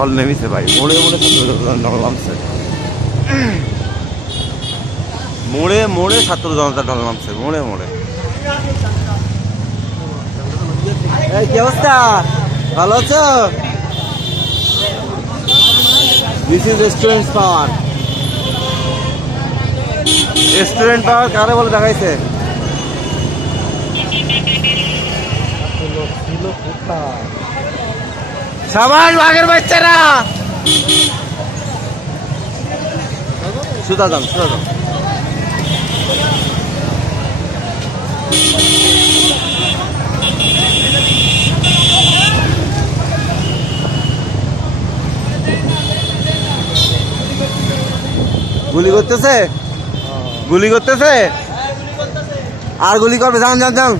ঢল নেমেছে ভাই, মোড়ে মোড়ে ঢল নামছে, মোড়ে মোড়ে ছাত্র জনতা ঢল নামছে, মোড়ে মোড়ে। কি অবস্থা, ভালো আছো? This is restaurant power. Restaurant power কারে বলে দেখাইছে? সবাই বাঘের বাচ্চারা সুদা দাম, সুদা দাম। গুলি করতেছে, গুলি করতেছে, আর গুলি করবে। যান যান যান।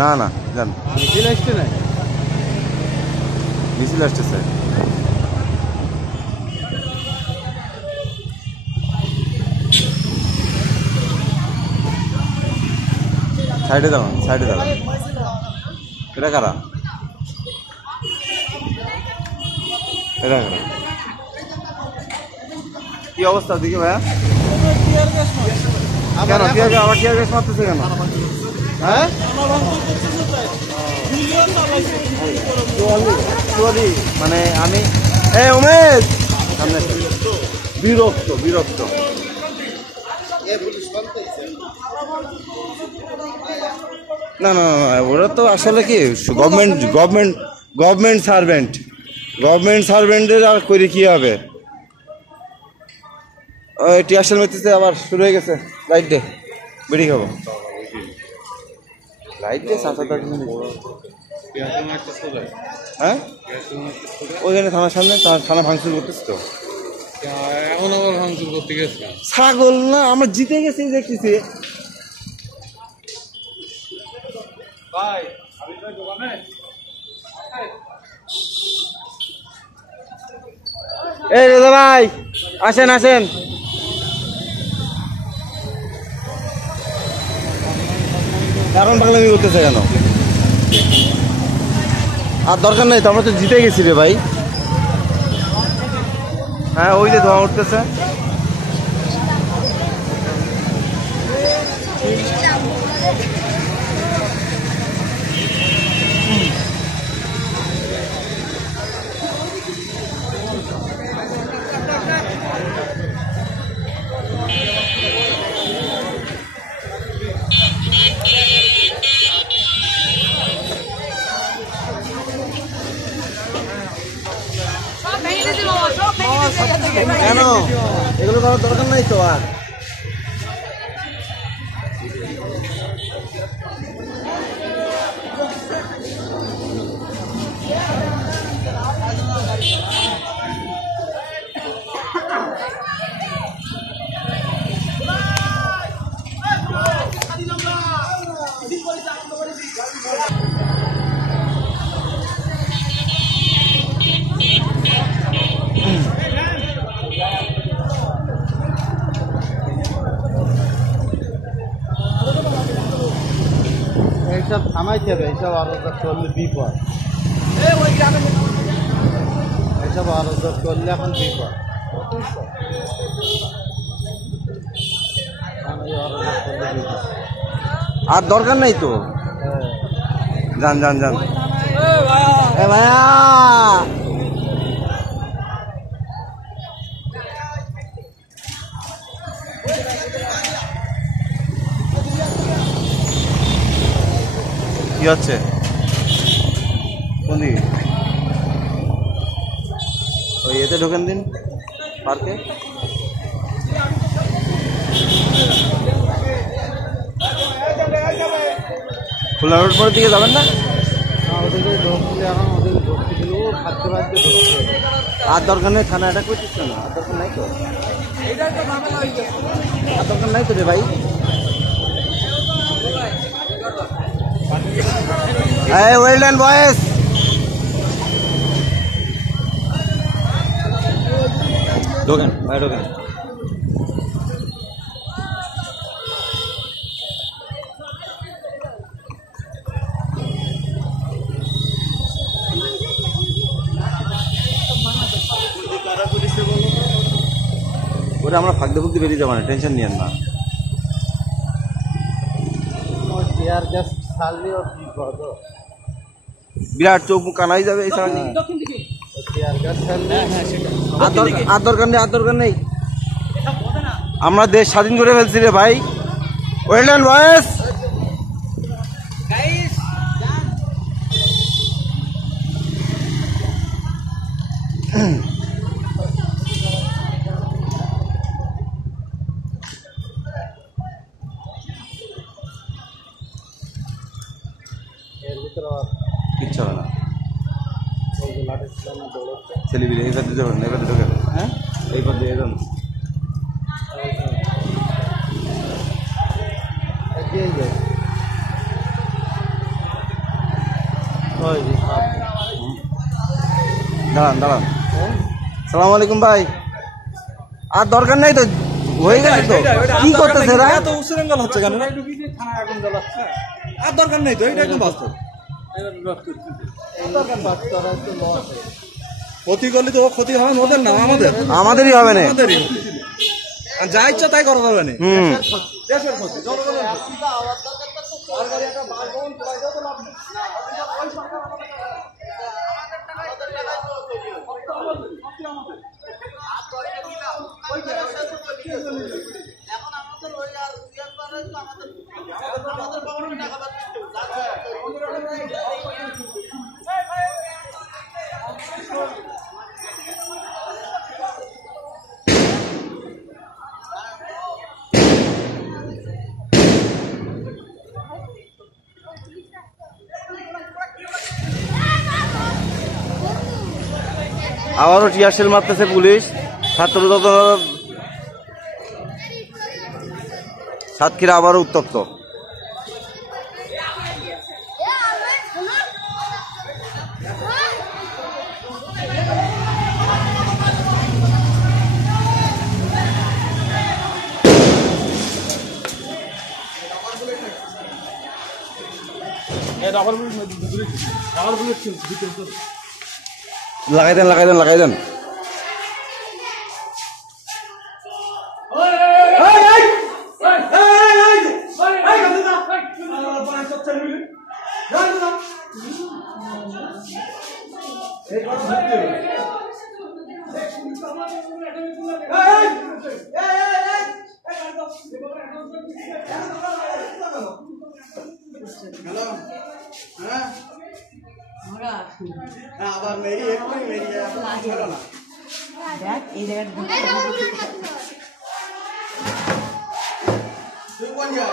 না না যান, মিছিল আসছে না, মিছিল আসতেছে। সাইডে দাঁড়ান, সাইডে দাঁড়ান। এটা কারা, এটা কারা? কি অবস্থা দেখি ভাইয়া? কেন আবার টিয়ার গ্যাস মারতেছে কেন? হ্যাঁ মানে আমি উমেশ সামনে বিরক্ত বিরক্ত। না না না, ওরা তো আসলে কি গভর্নমেন্ট সার্ভেন্টের আর করে কি হবে? ওই টিয়ারশেল মেরতেছে, আবার শুরু হয়ে গেছে। লাইট দে, বেরিয়ে খাবো। লাইট দে, হ্যাঁ ওইখানে থানার সামনে, থানা ভাঙচুর করতেছে তো। এখন আবার ভাঙচুর করতে গেছে ছাগল না, আমরা জিতে গেছি দেখতেছি। এই দাদা ভাই, আসেন আসেন। কারণ পাগলামি করতেছে কেন? আর দরকার নেই তো, আমরা তো জিতে গেছি রে ভাই। হ্যাঁ ওই যে ধোঁয়া উঠতেছে। কেন এগুলো করার দরকার নাই তো আর। এইসব থামাইতে হবে, এইসব আরো চললে বিপদ, এইসব আরো চললে এখন বিপদ। আর দরকার নাই তো। যান যান যান। ভাইয়া কি হচ্ছে? কোন দিকে? ওই এতে ঢোকেন দিন পার্কে। খোলা রোড পরের দিকে যাবেন না? ওদেরকে ঢোকলে এখন ওদেরকে ঢুকতে দিল, খাদ্য বাদ্য ঢুকছে। আর দরকার নেই, থানা এটা করছিস না, আর দরকার নাই তো, আর দরকার নাই তো রে ভাই। Hey, well done, boys. Dogan, bye Dogan. ওটা আমরা ফাঁকতে ফুকতে বেরিয়ে যাবো না, টেনশন নিয়েন না। টিয়ার গ্যাস ছাড়লে ওর বিপদ। বিরাট চোখ মুখ কানাই যাবে এই ছাড়া। টিয়ার গ্যাস ছাড়লে আর দরকার নেই, আর দরকার নেই। আমরা দেশ স্বাধীন করে ফেলছি রে ভাই। ওয়েল ডান বয়েস। এর ভিতরে কিচ্ছু হবে না। লাঠি ছিল না দৌড়চ্ছে। ছেলেপিলে এই দিতে পারেন, এবার ঢোকেন। হ্যাঁ এই পথ দিয়ে যান। এগিয়ে যায়। ওই যে দাঁড়ান দাঁড়ান। হ্যাঁ সালাম আলাইকুম ভাই। আর দরকার নাই তো, হয়ে গেছে তো। কি করতেছে এরা? এত উসুরেঙ্গল হচ্ছে কেন? আর দরকার নেই তো, এটা একদম বাস্তব। ক্ষতি করলে তো ক্ষতি হবে ওদের না, আমাদের আমাদেরই হবে না। আমাদেরই। আর যা ইচ্ছা তাই করা যাবে না। হুম। দেশের ক্ষতি জনগণের ক্ষতি। আবারও টিয়ারশেল মারতেছে পুলিশ। সাতক্ষীরা আবারও উত্তপ্ত। লাগাই দেন লাগাই দেন লাগাই দেন। আবার মেরি একটু মেরি ধরো না দেখ এই জায়গাটা তুই কোন যা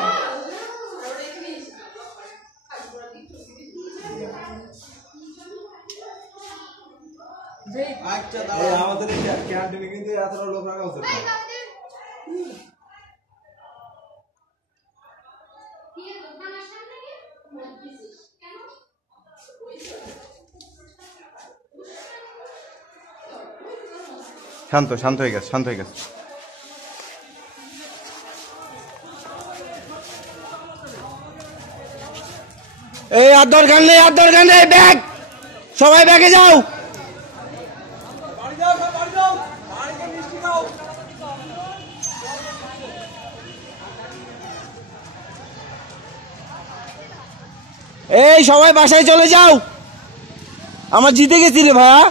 আচ্ছা দাঁড়া আমাদের ক্যান্টিনে কিন্তু এতটা লোক রাখা উচিত না। শান্ত শান্ত হয়ে গেছে, শান্ত হয়ে গেছে। এই আর দরকার নেই, আর দরকার নেই। ব্যাগ সবাই ব্যাগে যাও। এই সবাই বাসায় চলে যাও। আমার জিতে গেছি রে ভাইয়া।